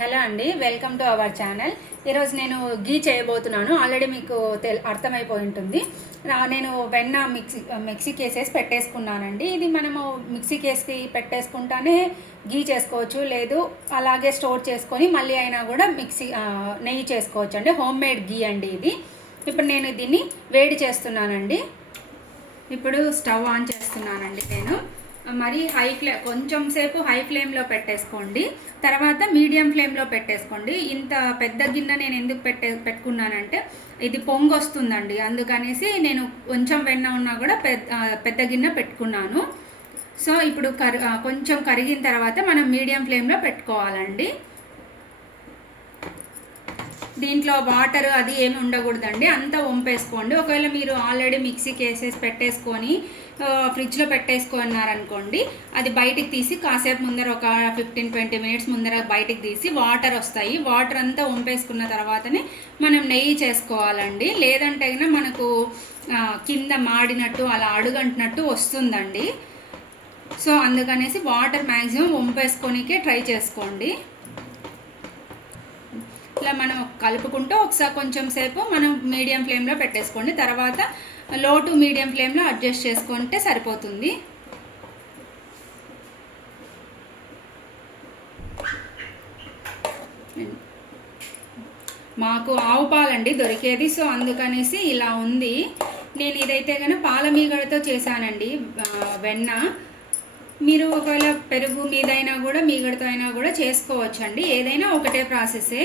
Hello అండి, welcome to our channel. ఈరోజు నేను గీ చేయబోతున్నాను. ఆల్రెడీ మీకు అర్థమైపోయి ఉంటుంది. నేను వెన్న మిక్సీకి వేసేసి పెట్టేసుకున్నానండి. ఇది మనము మిక్సీకి వేసి పెట్టేసుకుంటానే గీ చేసుకోవచ్చు, లేదు అలాగే స్టోర్ చేసుకొని మళ్ళీ అయినా కూడా నెయ్యి చేసుకోవచ్చు అండి. హోమ్ మేడ్ గీ అండి ఇది. ఇప్పుడు నేను దీన్ని వేడి చేస్తున్నానండి. ఇప్పుడు స్టవ్ ఆన్ చేస్తున్నానండి నేను. మరి కొంచెం సేపు హై ఫ్లేమ్లో పెట్టేసుకోండి. తర్వాత మీడియం ఫ్లేమ్లో పెట్టేసుకోండి. ఇంత పెద్ద గిన్నె నేను ఎందుకు పెట్టుకున్నానంటే ఇది పొంగు వస్తుందండి, అందుకనేసి నేను కొంచెం వెన్న ఉన్నా కూడా పెద్ద గిన్నె పెట్టుకున్నాను. సో ఇప్పుడు కొంచెం కరిగిన తర్వాత మనం మీడియం ఫ్లేమ్లో పెట్టుకోవాలండి. దీంట్లో వాటర్ అది ఏమి ఉండకూడదండి, అంతా వంపేసుకోండి. ఒకవేళ మీరు ఆల్రెడీ మిక్సీకి వేసేసి పెట్టేసుకొని ఫ్రిడ్జ్లో పెట్టేసుకున్నారనుకోండి, అది బయటికి తీసి కాసేపు ముందర ఒక 15-20 మినిట్స్ ముందర బయటికి తీసి వాటర్ వస్తాయి. వాటర్ అంతా వంపేసుకున్న తర్వాతనే మనం నెయ్యి చేసుకోవాలండి. లేదంటే మనకు కింద మాడినట్టు అలా అడుగంటినట్టు వస్తుందండి. సో అందుకనేసి వాటర్ మ్యాక్సిమం వంపేసుకోనికే ట్రై చేసుకోండి. ఇలా మనం కలుపుకుంటూ ఒకసారి కొంచెం సేపు మనం మీడియం ఫ్లేమ్లో పెట్టేసుకోండి. తర్వాత లో టు మీడియం ఫ్లేమ్లో అడ్జస్ట్ చేసుకుంటే సరిపోతుంది. మాకు ఆవు పాలండి దొరికేది, సో అందుకనేసి ఇలా ఉంది. నేను ఇదైతే కనుక పాల మీగడతో చేశానండి వెన్న. మీరు ఒకవేళ పెరుగు మీదైనా కూడా మీగడతో అయినా కూడా చేసుకోవచ్చండి. ఏదైనా ఒకటే ప్రాసెసే.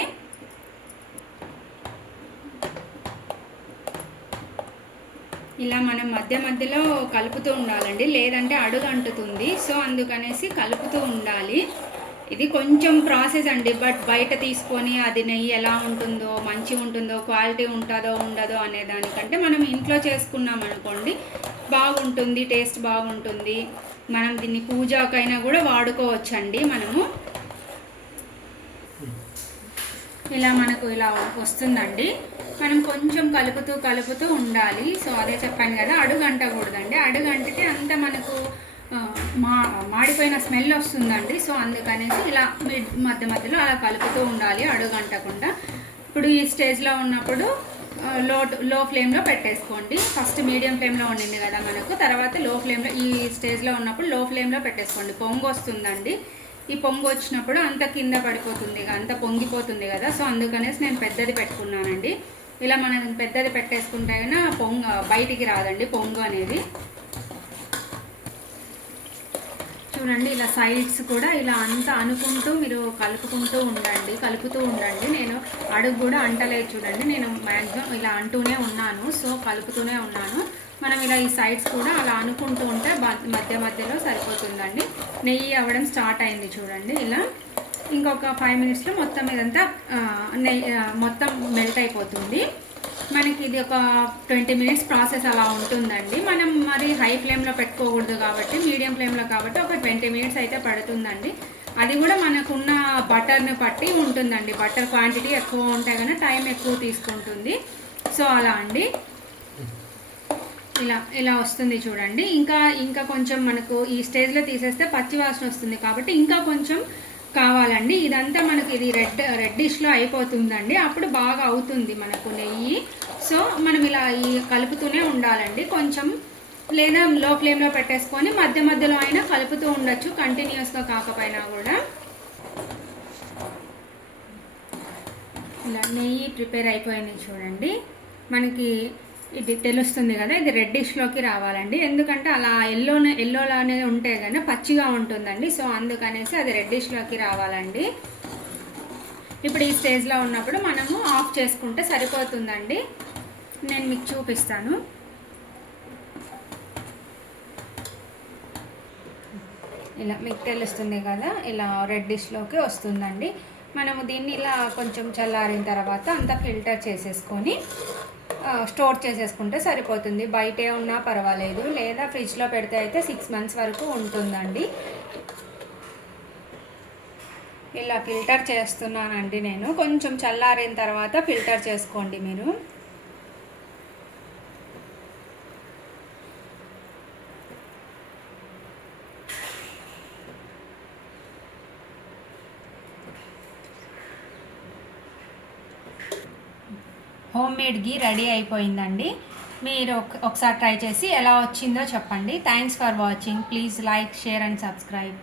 ఇలా మనం మధ్య మధ్యలో కలుపుతూ ఉండాలండి, లేదంటే అడుగు అంటుతుంది. సో అందుకనేసి కలుపుతూ ఉండాలి. ఇది కొంచెం ప్రాసెస్ అండి, బట్ బయట తీసుకొని అది నెయ్యి ఎలా ఉంటుందో, మంచిగా ఉంటుందో, క్వాలిటీ ఉంటుందో ఉండదో అనే దానికంటే మనం ఇంట్లో చేసుకున్నాం అనుకోండి బాగుంటుంది, టేస్ట్ బాగుంటుంది. మనం దీన్ని పూజకైనా కూడా వాడుకోవచ్చండి. మనము ఇలా మనకు ఇలా వస్తుందండి. మనం కొంచెం కలుపుతూ ఉండాలి. సో అదే చెప్పాను కదా, అడుగు అంటకూడదండి. అడుగు అంటితే అంత మనకు మాడిపోయిన స్మెల్ వస్తుందండి. సో అందుకనేసి ఇలా మధ్యలో అలా కలుపుతూ ఉండాలి, అడుగు అంటకుండా. ఇప్పుడు ఈ స్టేజ్లో ఉన్నప్పుడు లో ఫ్లేమ్లో పెట్టేసుకోండి. ఫస్ట్ మీడియం ఫ్లేమ్లో ఉండింది కదా మనకు, తర్వాత లో ఫ్లేమ్లో, ఈ స్టేజ్లో ఉన్నప్పుడు లో ఫ్లేమ్లో పెట్టేసుకోండి. పొంగు వస్తుందండి. ఈ పొంగు వచ్చినప్పుడు అంత కింద పడిపోతుంది, అంత పొంగిపోతుంది కదా. సో అందుకనేసి నేను పెద్దది పెట్టుకున్నానండి. ఇలా మనం పెద్దది పెట్టేసుకుంటే కన్నా బయటికి రాదండి పొంగు అనేది. చూడండి, ఇలా సైడ్స్ కూడా ఇలా అంతా అనుకుంటూ మీరు కలుపుతూ ఉండండి. నేను అడుగు కూడా అంటలేదు చూడండి, నేను మ్యాక్సిమం ఇలా అంటూనే ఉన్నాను. సో కలుపుతూనే ఉన్నాను. మనం ఇలా ఈ సైడ్స్ కూడా అలా అనుకుంటూ ఉంటే మధ్యలో సరిపోతుందండి. నెయ్యి అవ్వడం స్టార్ట్ అయింది చూడండి. ఇలా ఇంకొక 5 మినిట్స్లో మొత్తం ఇదంతా మొత్తం మెల్ట్ అయిపోతుంది. మనకి ఇది ఒక 20 మినిట్స్ ప్రాసెస్ అలా ఉంటుందండి. మనం మరి హై ఫ్లేమ్లో పెట్టుకోకూడదు కాబట్టి, మీడియం ఫ్లేమ్లో కాబట్టి ఒక 20 మినిట్స్ అయితే పడుతుందండి. అది కూడా మనకున్న బటర్ని బట్టి ఉంటుందండి. బటర్ క్వాంటిటీ ఎక్కువ ఉంటే కనుక టైం ఎక్కువ తీసుకుంటుంది. సో అలా అండి, ఇలా వస్తుంది చూడండి. ఇంకా కొంచెం మనకు ఈ స్టేజ్లో తీసేస్తే పచ్చివాసన వస్తుంది కాబట్టి ఇంకా కొంచెం కావాలండి. ఇదంతా మనకి ఇది రెడ్డిష్లో అయిపోతుందండి. అప్పుడు బాగా అవుతుంది మనకు నెయ్యి. సో మనం ఇలా కలుపుతూనే ఉండాలండి కొంచెం, లేదా లో ఫ్లేమ్లో పెట్టేసుకొని మధ్యలో అయినా కలుపుతూ ఉండొచ్చు, కంటిన్యూస్గా కాకపోయినా కూడా. ఇలా నెయ్యి ప్రిపేర్ అయిపోయింది చూడంండి. మనకి ఇది తెలుస్తుంది కదా, ఇది రెడ్డిష్లోకి రావాలండి. ఎందుకంటే అలా ఎల్లోలానే ఉంటే కానీ పచ్చిగా ఉంటుందండి. సో అందుకనేసి అది రెడ్డిష్లోకి రావాలండి. ఇప్పుడు ఈ స్టేజ్లో ఉన్నప్పుడు మనము ఆఫ్ చేసుకుంటే సరిపోతుందండి. నేను మీకు చూపిస్తాను. ఇలా మీకు తెలుస్తుంది కదా, ఇలా రెడ్డిష్లోకి వస్తుందండి. మనము దీన్ని ఇలా కొంచెం చల్లారిన తర్వాత అంతా ఫిల్టర్ చేసేసుకొని స్టోర్ చేసేసుకుంటే సరిపోతుంది. బయటే ఉన్నా పర్వాలేదు, లేదా ఫ్రిడ్జ్లో పెడితే అయితే 6 మంత్స్ వరకు ఉంటుందండి. ఇలా ఫిల్టర్ చేస్తున్నానండి నేను. కొంచెం చల్లారిన తర్వాత ఫిల్టర్ చేసుకోండి మీరు. హోమ్ మేడ్ గీ రెడీ అయిపోయిందండి. మీరు ఒకసారి ట్రై చేసి ఎలా వచ్చిందో చెప్పండి. Thanks for watching. Please like, share and subscribe.